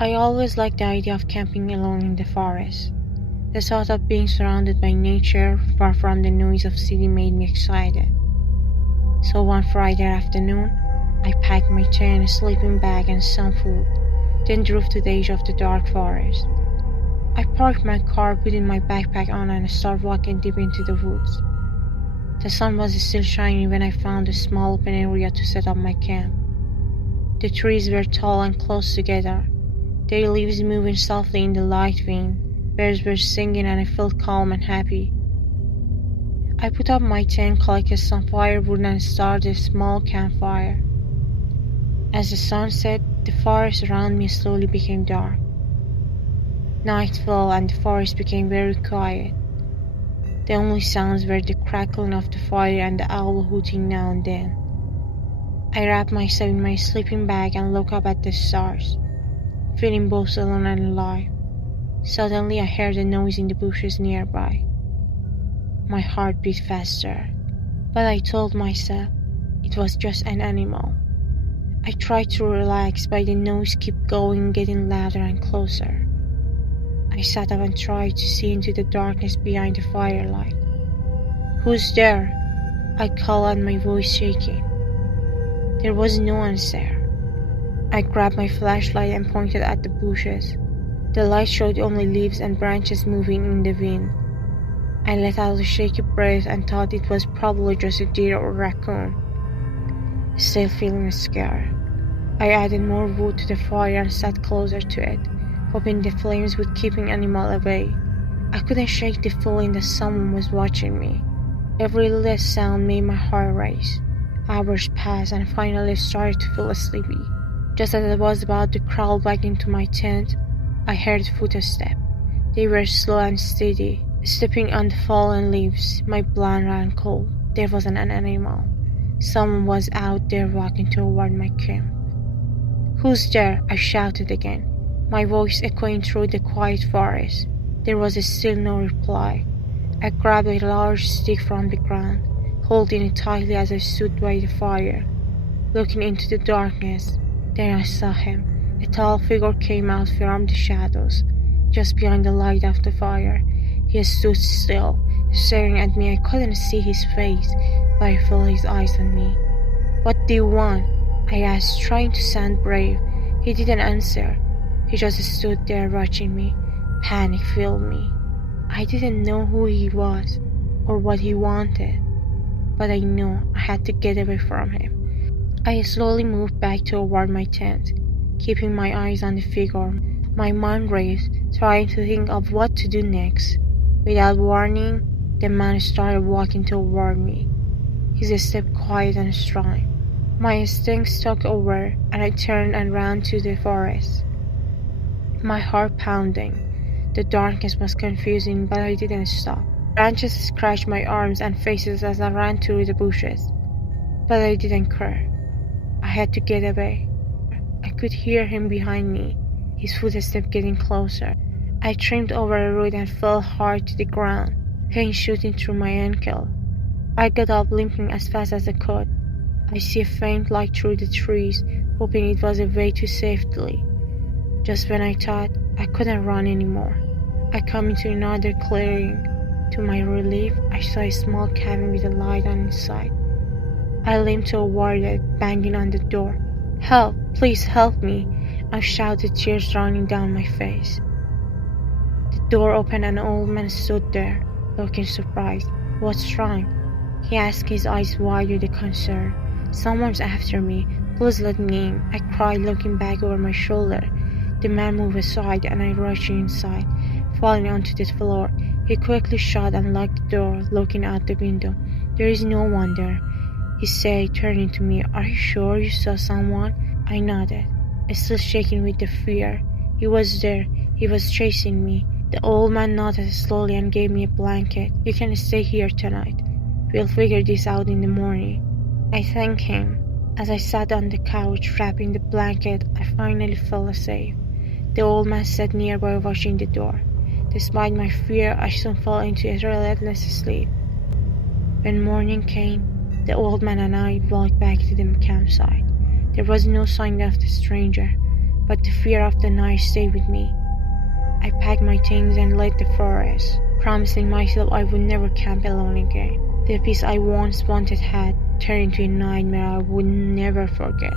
I always liked the idea of camping alone in the forest. The thought of being surrounded by nature, far from the noise of city made me excited. So one Friday afternoon, I packed my tent, a sleeping bag, and some food, then drove to the edge of the dark forest. I parked my car, putting my backpack on, and started walking deep into the woods. The sun was still shining when I found a small open area to set up my camp. The trees were tall and close together, their leaves moving softly in the light wind. Birds were singing and I felt calm and happy. I put up my tent, collected some firewood, and started a small campfire. As the sun set, the forest around me slowly became dark. Night fell and the forest became very quiet. The only sounds were the crackling of the fire and the owl hooting now and then. I wrapped myself in my sleeping bag and looked up at the stars, feeling both alone and alive. Suddenly I heard a noise in the bushes nearby. My heart beat faster, but I told myself it was just an animal. I tried to relax, but the noise kept going, getting louder and closer. I sat up and tried to see into the darkness behind the firelight. "Who's there?" I called out, my voice shaking. There was no answer. I grabbed my flashlight and pointed at the bushes. The light showed only leaves and branches moving in the wind. I let out a shaky breath and thought it was probably just a deer or raccoon. Still feeling scared, I added more wood to the fire and sat closer to it, hoping the flames would keep the animal away. I couldn't shake the feeling that someone was watching me. Every little sound made my heart race. Hours passed and finally I started to feel sleepy. Just as I was about to crawl back into my tent, I heard footsteps. They were slow and steady, stepping on the fallen leaves. My blood ran cold. There wasn't an animal. Someone was out there walking toward my camp. "Who's there?" I shouted again, my voice echoing through the quiet forest. There was still no reply. I grabbed a large stick from the ground, holding it tightly as I stood by the fire, looking into the darkness. Then I saw him. A tall figure came out from the shadows, just behind the light of the fire. He stood still, staring at me. I couldn't see his face, but I felt his eyes on me. "What do you want?" I asked, trying to sound brave. He didn't answer. He just stood there watching me. Panic filled me. I didn't know who he was or what he wanted, but I knew I had to get away from him. I slowly moved back toward my tent, keeping my eyes on the figure. My mind raced, trying to think of what to do next. Without warning, the man started walking toward me, his step quiet and strong. My instincts took over, and I turned and ran to the forest, my heart pounding. The darkness was confusing, but I didn't stop. Branches scratched my arms and faces as I ran through the bushes, but I didn't care. I had to get away. I could hear him behind me, his footsteps getting closer. I tripped over a root and fell hard to the ground, pain shooting through my ankle. I got up limping as fast as I could. I see a faint light through the trees, hoping it was a way to safety. Just when I thought I couldn't run anymore, I come into another clearing. To my relief, I saw a small cabin with a light on inside. I limped toward it, banging on the door. "Help! Please help me!" I shouted, tears running down my face. The door opened and an old man stood there, looking surprised. "What's wrong?" he asked, his eyes wide with concern. "Someone's after me. Please let me in," I cried, looking back over my shoulder. The man moved aside and I rushed inside, falling onto the floor. He quickly shut and locked the door, looking out the window. "There is no one there," he said, turning to me. "Are you sure you saw someone?" I nodded, still shaking with the fear. "He was there. He was chasing me." The old man nodded slowly and gave me a blanket. "You can stay here tonight. We'll figure this out in the morning." I thanked him. As I sat on the couch, wrapping the blanket, I finally felt safe. The old man sat nearby watching the door. Despite my fear, I soon fell into a relentless sleep. When morning came, the old man and I walked back to the campsite. There was no sign of the stranger, but the fear of the night stayed with me. I packed my things and left the forest, promising myself I would never camp alone again. The peace I once wanted had turned into a nightmare I would never forget.